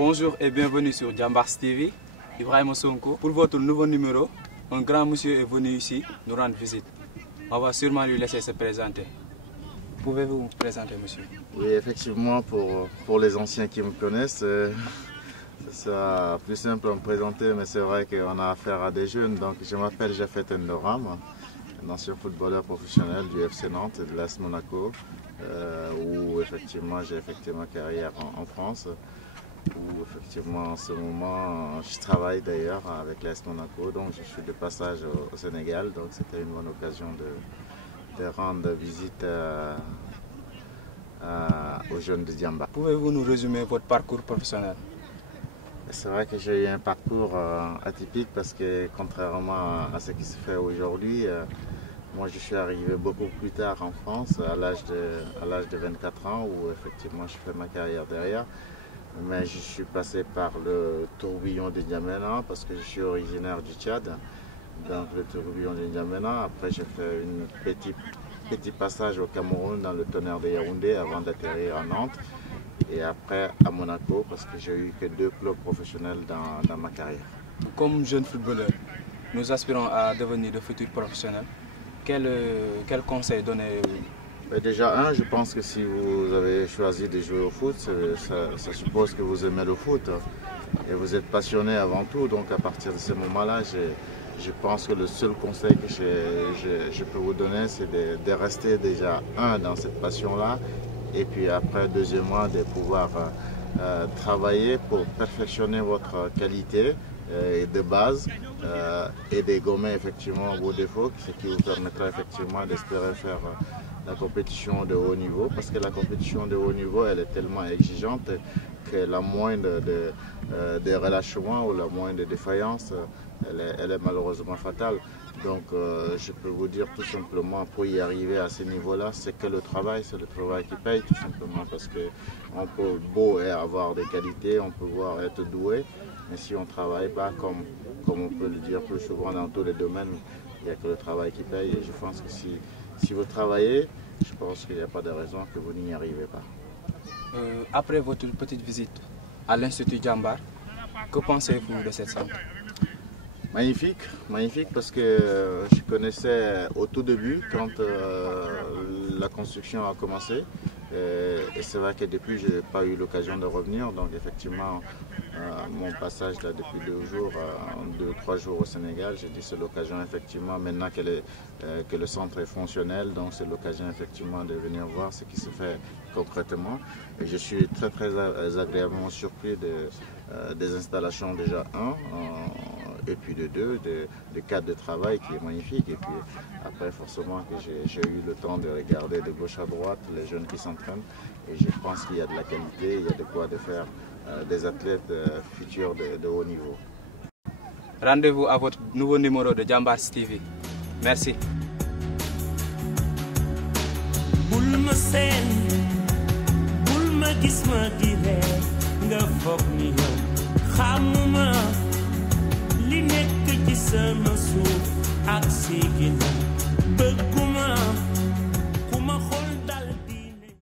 Bonjour et bienvenue sur Jambar TV, Ibrahim Sonko. Pour votre nouveau numéro, un grand monsieur est venu ici nous rendre visite. On va sûrement lui laisser se présenter. Pouvez-vous vous présenter, monsieur? Oui, effectivement, pour les anciens qui me connaissent, ce sera plus simple à me présenter, mais c'est vrai qu'on a affaire à des jeunes. Donc, je m'appelle Jafet Ndoram, un ancien footballeur professionnel du FC Nantes et de l'AS Monaco, où effectivement j'ai effectué ma carrière en France, où effectivement en ce moment je travaille d'ailleurs avec l'AS Monaco, donc je suis de passage au Sénégal, donc c'était une bonne occasion de rendre visite aux jeunes de Diamba. Pouvez-vous nous résumer votre parcours professionnel? C'est vrai que j'ai eu un parcours atypique parce que contrairement à ce qui se fait aujourd'hui, moi je suis arrivé beaucoup plus tard en France, à l'âge de 24 ans, où effectivement je fais ma carrière derrière. Mais je suis passé par le tourbillon de N'Djamena parce que je suis originaire du Tchad. Donc le tourbillon de N'Djamena, après j'ai fait un petit passage au Cameroun dans le Tonnerre de Yaoundé avant d'atterrir à Nantes. Et après à Monaco parce que j'ai eu que 2 clubs professionnels dans ma carrière. Comme jeune footballeur, nous aspirons à devenir de futurs professionnels. Quel conseil donnez-vous? Déjà, je pense que si vous avez choisi de jouer au foot, ça suppose que vous aimez le foot et vous êtes passionné avant tout. Donc à partir de ce moment-là, je pense que le seul conseil que je peux vous donner, c'est de rester déjà dans cette passion-là. Et puis après, deuxièmement, de pouvoir travailler pour perfectionner votre qualité de base et dégommer effectivement vos défauts, ce qui vous permettra effectivement d'espérer faire la compétition de haut niveau, parce que la compétition de haut niveau, elle est tellement exigeante que la moindre de relâchement ou la moindre défaillance, elle est malheureusement fatale. Donc je peux vous dire tout simplement, pour y arriver à ce niveau-là, c'est que le travail, c'est le travail qui paye tout simplement, parce qu'on peut beau avoir des qualités, on peut être doué, mais si on ne travaille pas, comme on peut le dire plus souvent dans tous les domaines, il n'y a que le travail qui paye. Et je pense que si vous travaillez, je pense qu'il n'y a pas de raison que vous n'y arrivez pas. Après votre petite visite à l'Institut Jambar, que pensez-vous de cette centre? Magnifique, magnifique parce que je connaissais au tout début quand la construction a commencé. Et c'est vrai que depuis, je n'ai pas eu l'occasion de revenir. Donc effectivement, mon passage là depuis 2-3 jours au Sénégal, j'ai dit c'est l'occasion effectivement, maintenant que le centre est fonctionnel, donc c'est l'occasion effectivement de venir voir ce qui se fait concrètement. Et je suis très très agréablement surpris des installations déjà et puis de 2, de cadre de travail qui est magnifique. Et puis après forcément que j'ai eu le temps de regarder de gauche à droite les jeunes qui s'entraînent. Et je pense qu'il y a de la qualité, il y a de quoi de faire des athlètes futurs de haut niveau. Rendez-vous à votre nouveau numéro de Jambar TV. Merci. Li nekk ci sama suuf ak si ginnaaw